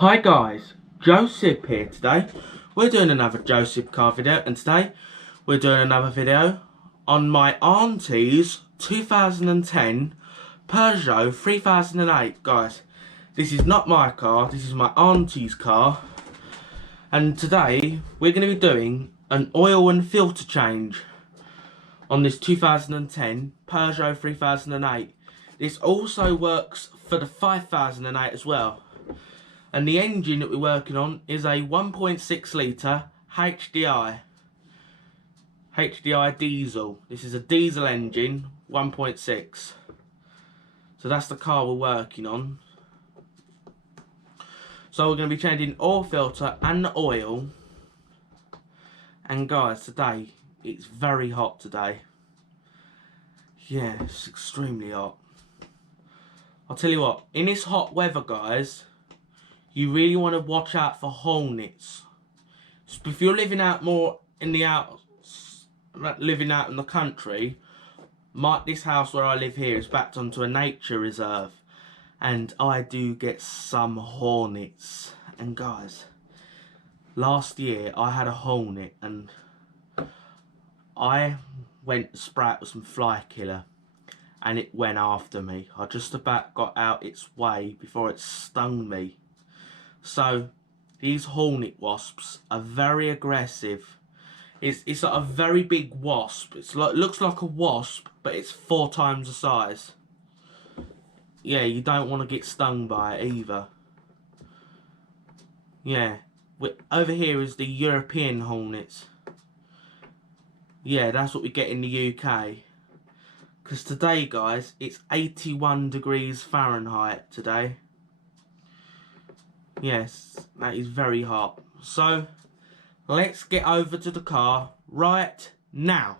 Hi guys, Joseph here today. We're doing another Joseph car video, and today we're doing another video on my auntie's 2010 Peugeot 3008. Guys, this is not my car, this is my auntie's car, and today we're going to be doing an oil and filter change on this 2010 Peugeot 3008. This also works for the 5008 as well. And the engine that we're working on is a 1.6 litre HDI diesel. This is a diesel engine, 1.6. So that's the car we're working on. So we're going to be changing oil filter and the oil. And guys, today, it's very hot today. Yeah, it's extremely hot. I'll tell you what, in this hot weather, guys, you really want to watch out for hornets. So if you're living out more in the living out in the country, this house where I live here is backed onto a nature reserve, and I do get some hornets. And guys, last year I had a hornet, and I went to spray it with some fly killer, and it went after me. I just about got out its way before it stung me. So these hornet wasps are very aggressive. It's like a very big wasp. It's like, looks like a wasp, but it's 4 times the size. Yeah, you don't want to get stung by it either. Yeah, over here is the European hornets. Yeah, that's what we get in the UK. Because today, guys, it's 81 degrees Fahrenheit today. Yes, that is very hot. So, let's get over to the car right now.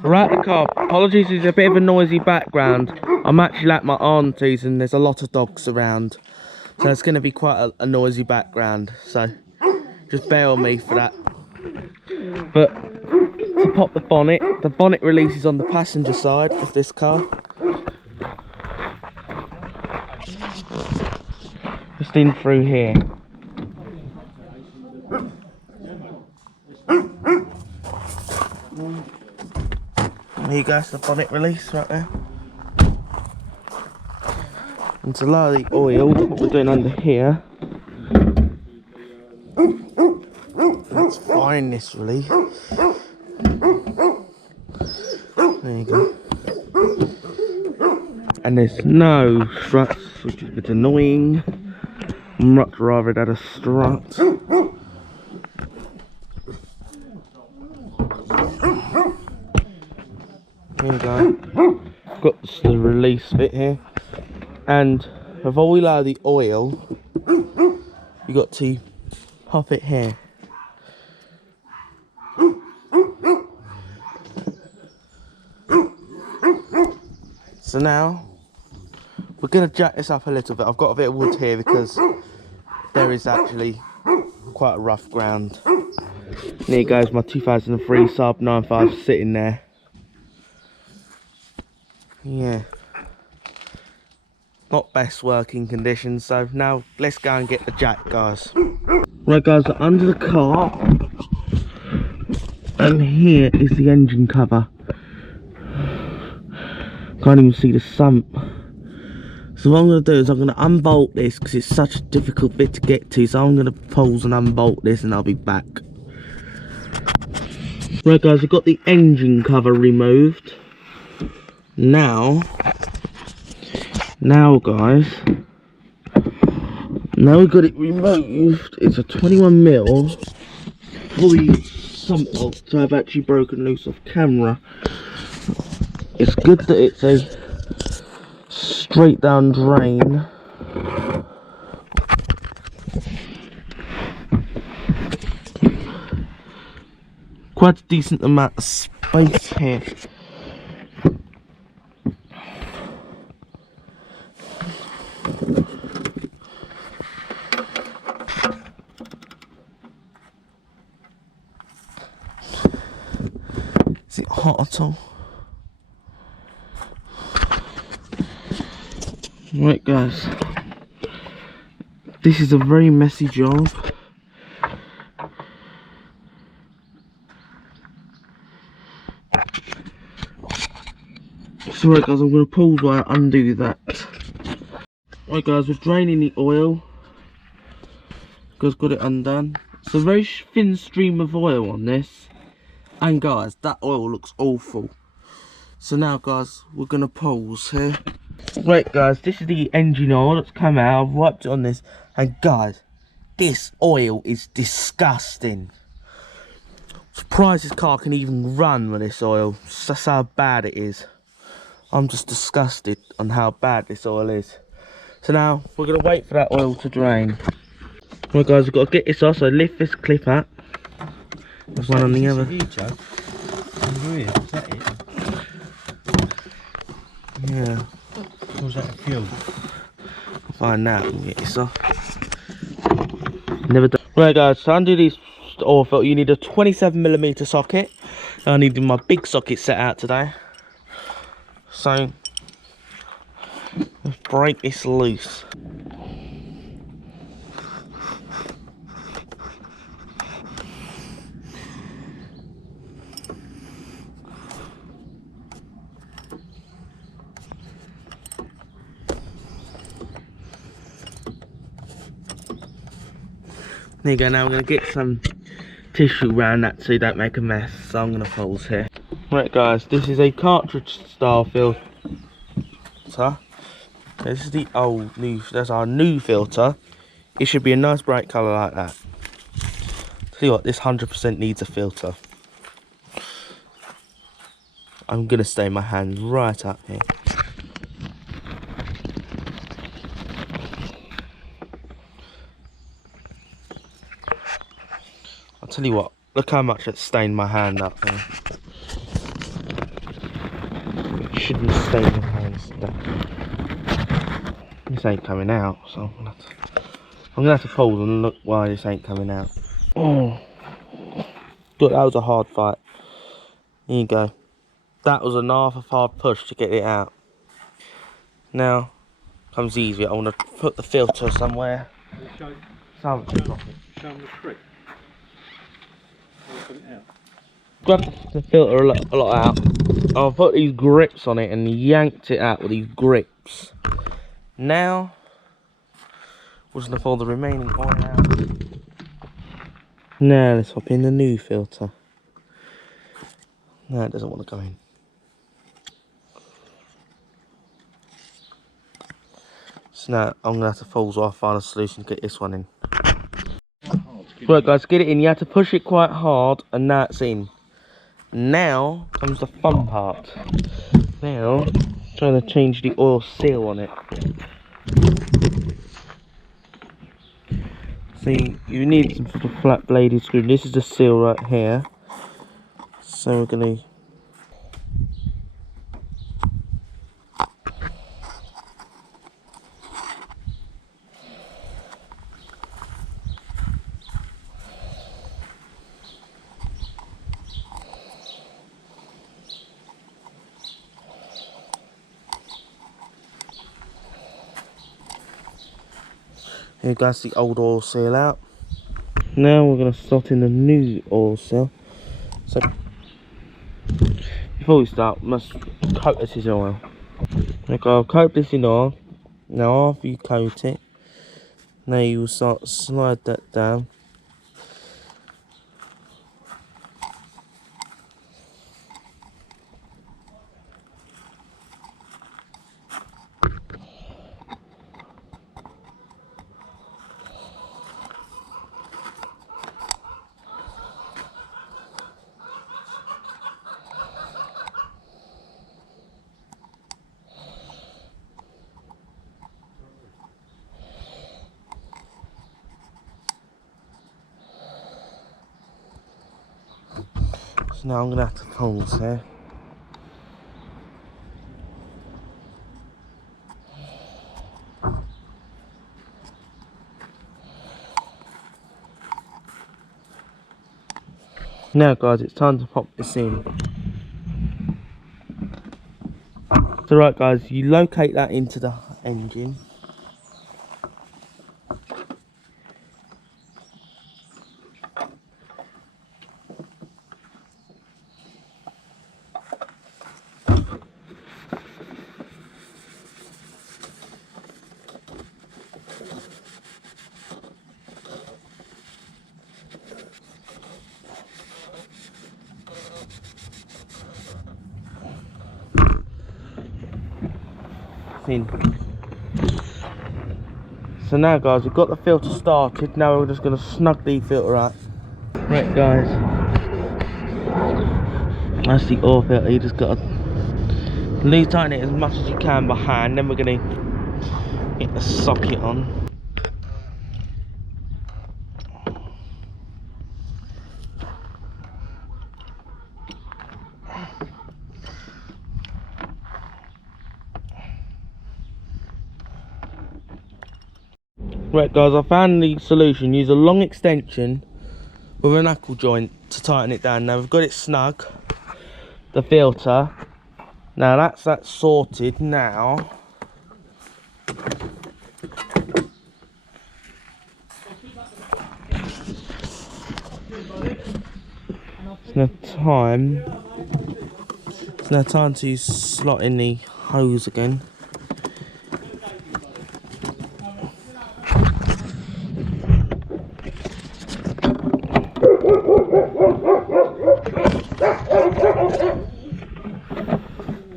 Right, the car. Apologies, it's a bit of a noisy background. I'm actually at my auntie's and there's a lot of dogs around. So it's going to be quite a noisy background. So, just bear with me for that. But, to pop the bonnet releases on the passenger side of this car. Just in through here. There you go, it's the bonnet release right there. And to lower the oil, what we're doing under here, let's find this release. There you go. And there's no struts, which is a bit annoying. Much rather it had a strut. There you go. Got the release bit here. And before we lower the oil, you got to pop it here. So now we're going to jack this up a little bit. I've got a bit of wood here because there is actually quite a rough ground. There goes my 2003 Saab 95 sitting there. Yeah, not best working conditions. So now let's go and get the jack, guys. Right guys, we're under the car, and here is the engine cover. Can't even see the sump. So what I'm going to do is I'm going to unbolt this because it's such a difficult bit to get to. So I'm going to pause and unbolt this and I'll be back. Right guys, I've got the engine cover removed. Now guys, now we've got it removed, it's a 21mm fully sump bolt, so I've actually broken loose off camera. It's good that it's a straight down drain. Quite a decent amount of space here. Is it hot at all? Right guys, This is a very messy job. So right guys, I'm going to pause while I undo that. Right guys, we're draining the oil. Guys, got it undone. It's a very thin stream of oil on this. And guys, that oil looks awful. So now guys, we're going to pause here. Right guys, this is the engine oil that's come out. I've wiped it on this. And guys, this oil is disgusting. Surprised this car can even run with this oil. That's how bad it is. I'm just disgusted on how bad this oil is. So now we're going to wait for that oil to drain. Right guys, we've got to get this off, so lift this clip up. There's one on the other. Is that it? Yeah. Or was that a fuel? I'll find out and get this off. Never done. Right guys, to undo these oil filter, you need a 27mm socket. I needed my big socket set out today. So, let's break this loose. There you go, now we're going to get some tissue around that so you don't make a mess. So I'm going to pause here. Right guys, this is a cartridge style filter. This is the old new, that's our new filter. It should be a nice bright colour like that. Tell you what, this 100% needs a filter. I'm going to stay my hand right up here. I'll tell you what, look how much it stained my hand up there. It shouldn't stain your hands that. This ain't coming out, so I'm gonna have to pause and look why this ain't coming out. Oh, that was a hard fight. Here you go. That was an half a hard push to get it out. Now comes easier. I want to put the filter somewhere. Show Show them the trick. Put it out. Grabbed the filter a lot out. I've put these grips on it and yanked it out with these grips. Now we're just gonna pull the remaining oil out. Now let's hop in the new filter. No, it doesn't want to go in. So now I'm gonna have to pause while I find a solution to get this one in. Right guys, get it in. You have to push it quite hard and now it's in. Now comes the fun part. Now, trying to change the oil seal on it. See, you need some sort of flat bladed screw. This is the seal right here. So we're gonna. Here guys, the old oil seal out. Now we're going to slot in the new oil seal. So before we start, we must coat this in oil. Okay, I'll coat this in oil. Now after you coat it, now you will start to slide that down. So now I'm going to have to pause here. Now guys, it's time to pop this in. So right guys, you locate that into the engine. nothing. So now guys, we've got the filter started. Now we're just going to snug the filter up. Right guys, that's the oil filter. You just got to loose tighten it as much as you can by hand. Then we're going to get the socket on. Right guys, I found the solution. Use a long extension with a knuckle joint to tighten it down. Now we've got it snug, the filter. Now that's sorted. Now it's now time to slot in the hose again.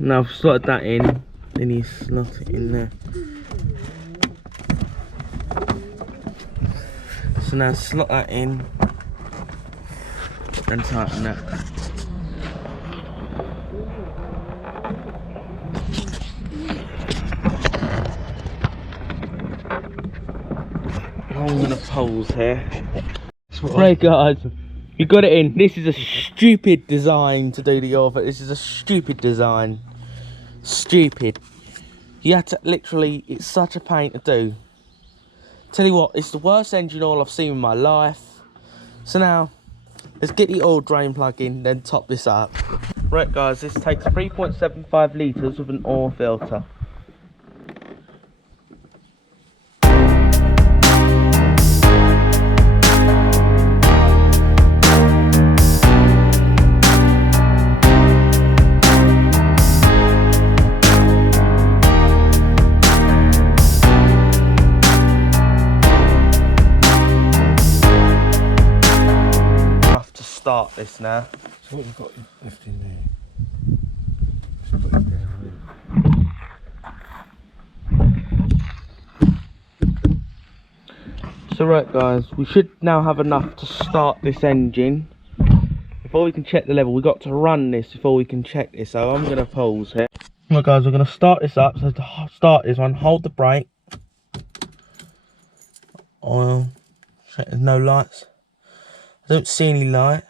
Now I've slotted that in, then you slot it in there. So now slot that in and tighten that. I'm gonna pause here. Right guys, we got it in. This is a stupid design to do the oil, but this is a stupid design. Stupid. You had to literally, it's such a pain to do. Tell you what, it's the worst engine oil I've seen in my life. So now, let's get the oil drain plug in, then top this up. Right guys, this takes 3.75 litres with an oil filter. Start this now. So what we've got left in there? Just put it down. So right guys, we should now have enough to start this engine. Before we can check the level, we've got to run this before we can check this, so I'm going to pause here. Right guys, we're going to start this up. So to start this one, hold the brake. Oil. Check there's no lights. I don't see any light.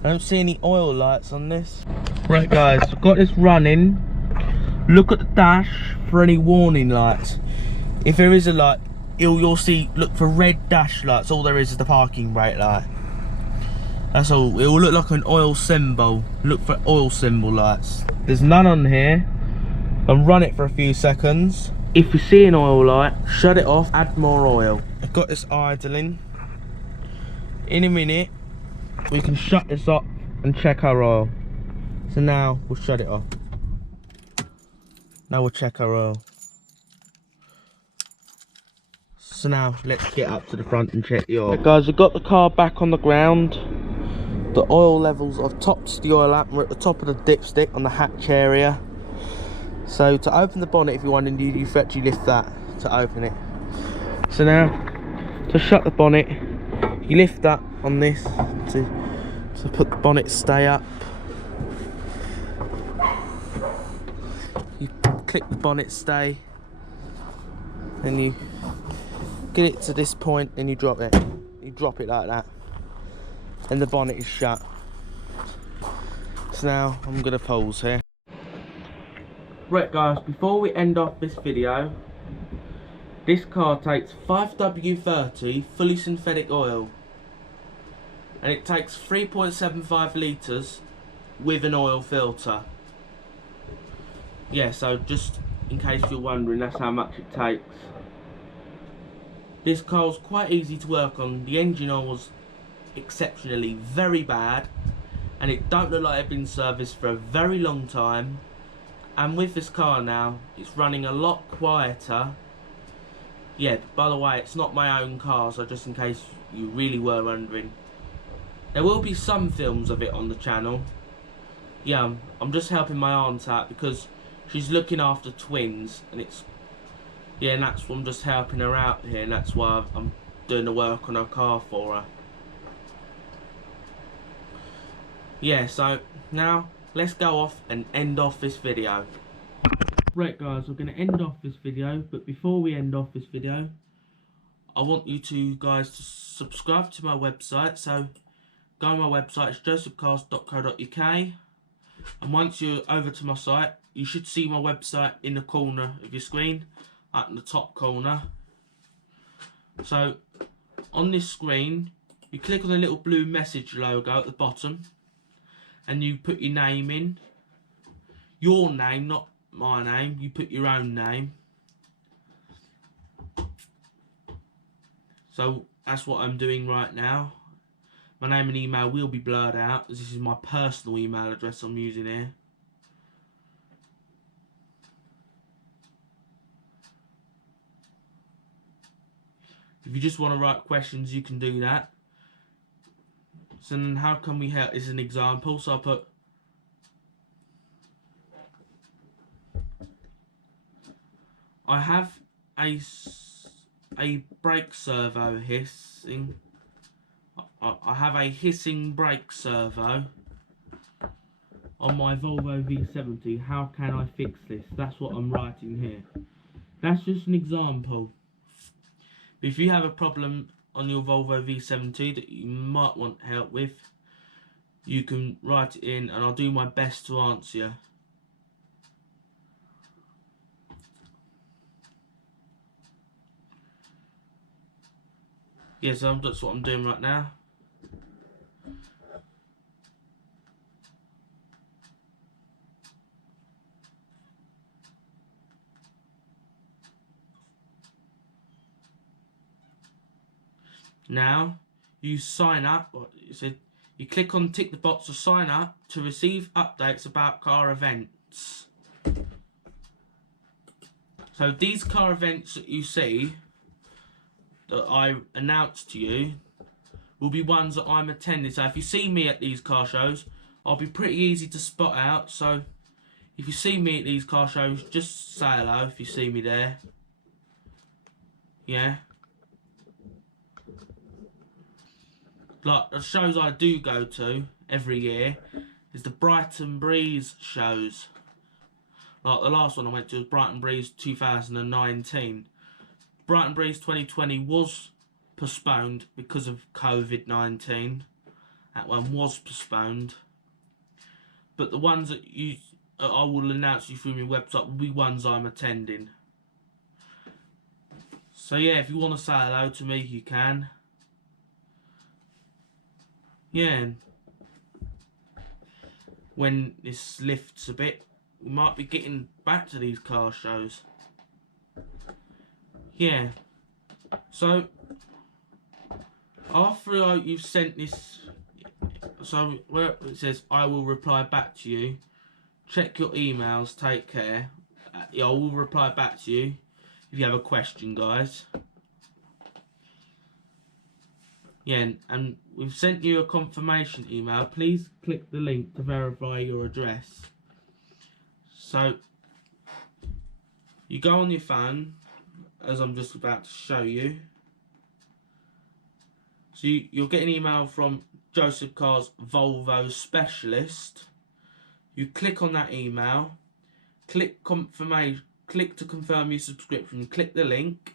I don't see any oil lights on this. Right guys, I've got this running. Look at the dash for any warning lights. If there is a light, you'll see, look for red dash lights. All there is the parking brake light. That's all. It will look like an oil symbol. Look for oil symbol lights. There's none on here. And run it for a few seconds. If you see an oil light, shut it off, add more oil. I've got this idling. In a minute, we can shut this up and check our oil. So now we'll shut it off. Now we'll check our oil. So now let's get up to the front and check the oil. Right guys, we've got the car back on the ground. The oil levels, I've topped the oil up. We're at the top of the dipstick on the hatch area. So to open the bonnet, if you wanted, you actually lift that to open it. So now, to shut the bonnet, you lift that on this to put the bonnet stay up. You click the bonnet stay, and you get it to this point, and you drop it. You drop it like that, and the bonnet is shut. So now I'm gonna pause here. Right guys, before we end off this video, this car takes 5W30 fully synthetic oil, and it takes 3.75 litres with an oil filter. Yeah, so just in case you're wondering, that's how much it takes. This car was quite easy to work on. The engine oil was exceptionally very bad, and it don't look like it's been serviced for a very long time. And with this car now, it's running a lot quieter. Yeah, by the way, it's not my own car, so just in case you really were wondering. There will be some films of it on the channel. Yeah, I'm just helping my aunt out because she's looking after twins, and it's, yeah, and that's why I'm just helping her out here, and that's why I'm doing the work on her car for her. Yeah, so now let's go off and end off this video. Right guys, we're going to end off this video, but before we end off this video, I want you to guys to subscribe to my website. So go on my website, it's josephcars.co.uk, and once you're over to my site, you should see my website in the corner of your screen, up in the top corner. So on this screen, you click on the little blue message logo at the bottom, and you put your name in. Your name, not my name. You put your own name. So that's what I'm doing right now. My name and email will be blurred out, as this is my personal email address I'm using here. If you just want to write questions, you can do that. So then how can we help is an example. So I put I have a brake servo hissing. I have a hissing brake servo on my Volvo V70. How can I fix this? That's what I'm writing here. That's just an example. But if you have a problem on your Volvo V70 that you might want help with, you can write it in and I'll do my best to answer you. Yes, that's what I'm doing right now. Now, you sign up, you click on tick the box to sign up to receive updates about car events. So these car events that you see, that I announce to you, will be ones that I'm attending. So if you see me at these car shows, I'll be pretty easy to spot out. So if you see me at these car shows, just say hello if you see me there. Yeah. Like the shows I do go to every year is the Brighton Breeze shows. Like the last one I went to was Brighton Breeze 2019. Brighton Breeze 2020 was postponed because of COVID-19. That one was postponed. But the ones that I will announce you through my website will be ones I'm attending. So yeah, if you want to say hello to me, you can. Yeah, when this lifts a bit, we might be getting back to these car shows. Yeah, so after you've sent this, so where it says I will reply back to you, check your emails, take care. I will reply back to you if you have a question, guys. Yeah, and we've sent you a confirmation email. Please click the link to verify your address. So, you go on your phone, as I'm just about to show you. So you'll get an email from Joseph Cars Volvo Specialist. You click on that email, click confirmation, click to confirm your subscription, click the link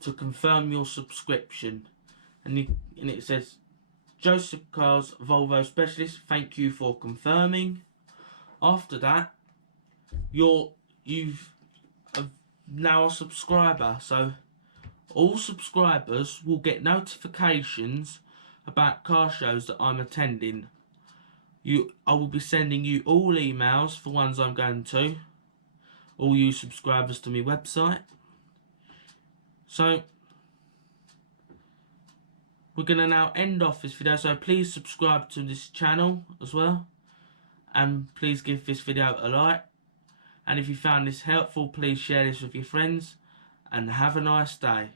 to confirm your subscription, and it says Joseph Cars Volvo Specialist, thank you for confirming. After that, you've now a subscriber, so all subscribers will get notifications about car shows that I'm attending. I will be sending you all emails for ones I'm going to, all you subscribers to my website. So we're going to now end off this video, so please subscribe to this channel as well, and please give this video a like. And if you found this helpful, please share this with your friends and have a nice day.